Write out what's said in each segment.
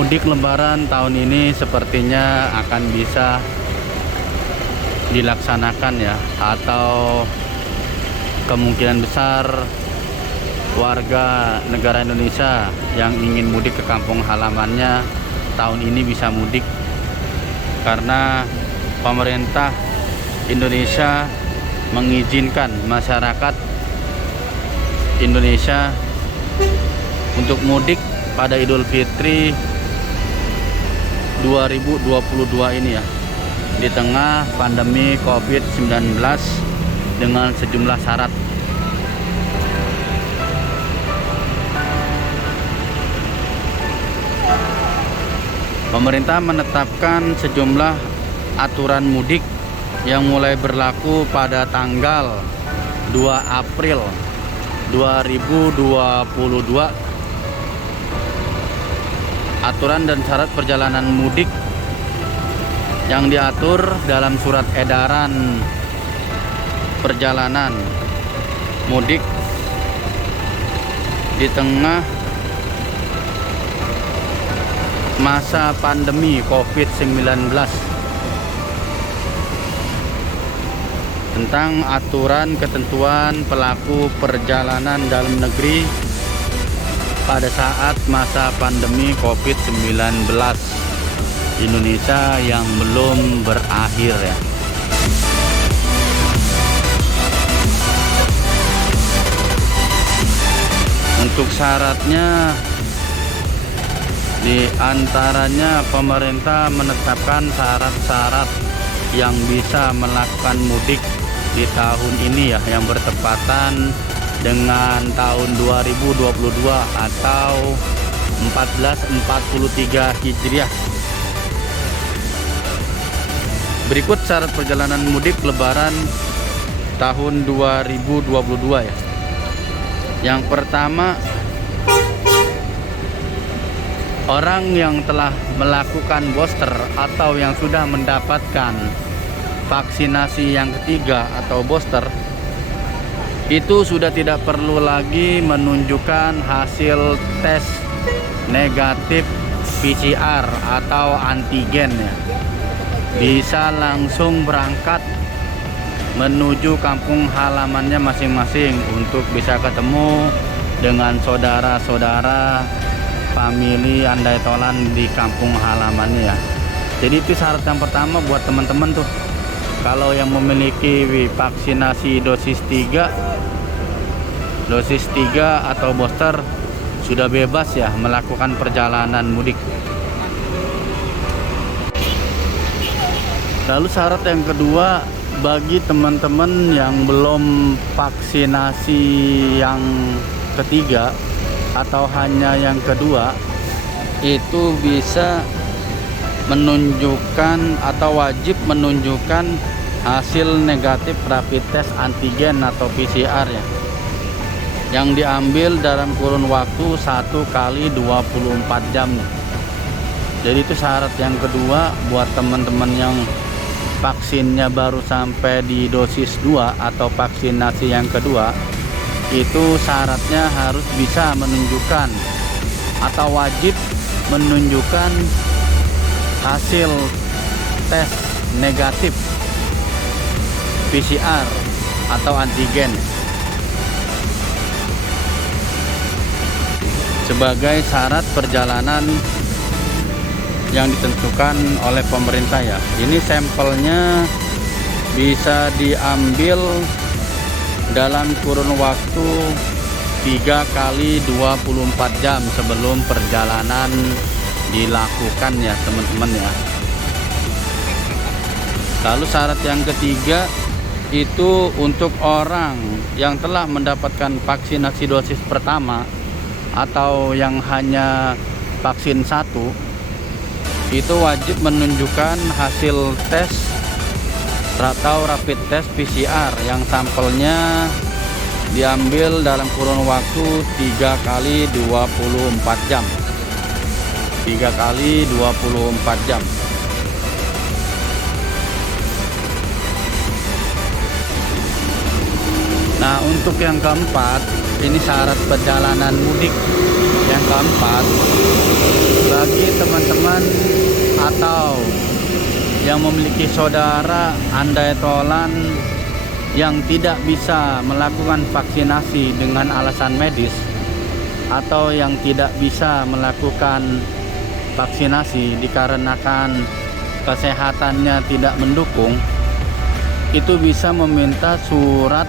Mudik Lebaran tahun ini sepertinya akan bisa dilaksanakan ya, atau kemungkinan besar warga negara Indonesia yang ingin mudik ke kampung halamannya tahun ini bisa mudik, karena pemerintah Indonesia mengizinkan masyarakat Indonesia untuk mudik pada Idul Fitri 2022 ini ya, di tengah pandemi COVID-19 dengan sejumlah syarat. Pemerintah menetapkan sejumlah aturan mudik yang mulai berlaku pada tanggal 2 April 2022. Aturan dan syarat perjalanan mudik yang diatur dalam surat edaran perjalanan mudik di tengah masa pandemi COVID-19, tentang aturan ketentuan pelaku perjalanan dalam negeri pada saat masa pandemi COVID-19 Indonesia yang belum berakhir ya. Untuk syaratnya, di antaranya pemerintah menetapkan syarat-syarat yang bisa melakukan mudik di tahun ini ya, yang bertepatan dengan tahun 2022 atau 1443 Hijriah. Berikut syarat perjalanan mudik Lebaran tahun 2022 ya. Yang pertama, orang yang telah melakukan booster atau yang sudah mendapatkan vaksinasi yang ketiga atau booster itu sudah tidak perlu lagi menunjukkan hasil tes negatif PCR atau antigen ya. Bisa langsung berangkat menuju kampung halamannya masing-masing untuk bisa ketemu dengan saudara-saudara famili andai tolan di kampung halamannya ya. Jadi itu syarat yang pertama buat teman-teman tuh. Kalau yang memiliki vaksinasi dosis 3 atau booster sudah bebas ya melakukan perjalanan mudik. Lalu syarat yang kedua, bagi teman-teman yang belum vaksinasi yang ketiga atau hanya yang kedua, itu bisa menunjukkan atau wajib menunjukkan hasil negatif rapid test antigen atau PCR ya, yang diambil dalam kurun waktu 1 kali 24 jam. Jadi itu syarat yang kedua buat teman-teman yang vaksinnya baru sampai di dosis 2 atau vaksinasi yang kedua. Itu syaratnya harus bisa menunjukkan atau wajib menunjukkan hasil tes negatif PCR atau antigen sebagai syarat perjalanan yang ditentukan oleh pemerintah ya. Ini sampelnya bisa diambil dalam kurun waktu 3 kali 24 jam sebelum perjalanan dilakukan ya teman-teman ya. Lalu syarat yang ketiga itu untuk orang yang telah mendapatkan vaksinasi dosis pertama atau yang hanya vaksin 1, itu wajib menunjukkan hasil tes atau rapid test PCR yang sampelnya diambil dalam kurun waktu 3 kali 24 jam. 3 kali 24 jam. Nah, untuk yang keempat, ini syarat perjalanan mudik yang yang keempat, bagi teman-teman atau yang memiliki saudara andai tolan yang tidak bisa melakukan vaksinasi dengan alasan medis, atau yang tidak bisa melakukan vaksinasi dikarenakan kesehatannya tidak mendukung, itu bisa meminta surat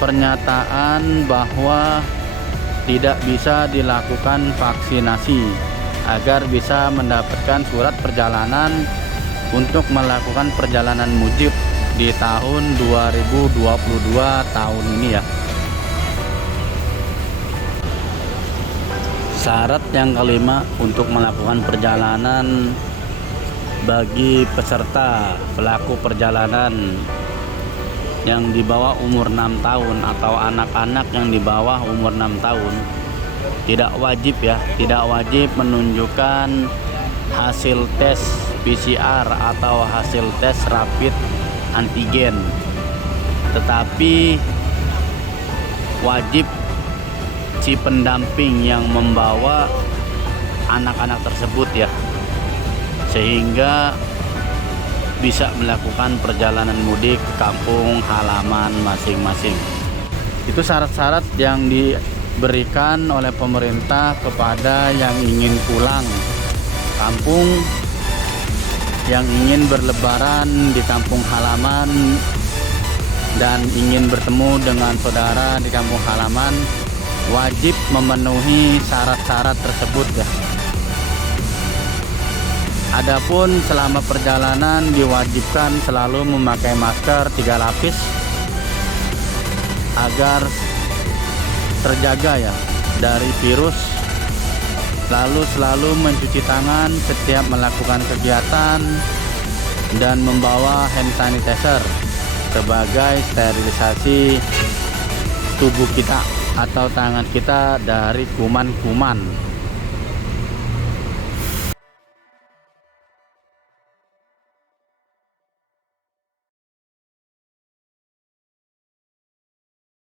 pernyataan bahwa tidak bisa dilakukan vaksinasi agar bisa mendapatkan surat perjalanan untuk melakukan perjalanan mudik di tahun 2022 tahun ini ya. Syarat yang kelima untuk melakukan perjalanan bagi peserta pelaku perjalanan yang di bawah umur 6 tahun atau anak-anak yang di bawah umur 6 tahun tidak wajib menunjukkan hasil tes PCR atau hasil tes rapid antigen, tetapi wajib si pendamping yang membawa anak-anak tersebut ya, sehingga bisa melakukan perjalanan mudik ke kampung halaman masing-masing. Itu syarat-syarat yang diberikan oleh pemerintah kepada yang ingin pulang kampung, yang ingin berlebaran di kampung halaman dan ingin bertemu dengan saudara di kampung halaman, wajib memenuhi syarat-syarat tersebut ya. Adapun selama perjalanan diwajibkan selalu memakai masker 3 lapis agar terjaga ya dari virus. Lalu selalu mencuci tangan setiap melakukan kegiatan dan membawa hand sanitizer sebagai sterilisasi tubuh kita atau tangan kita dari kuman-kuman.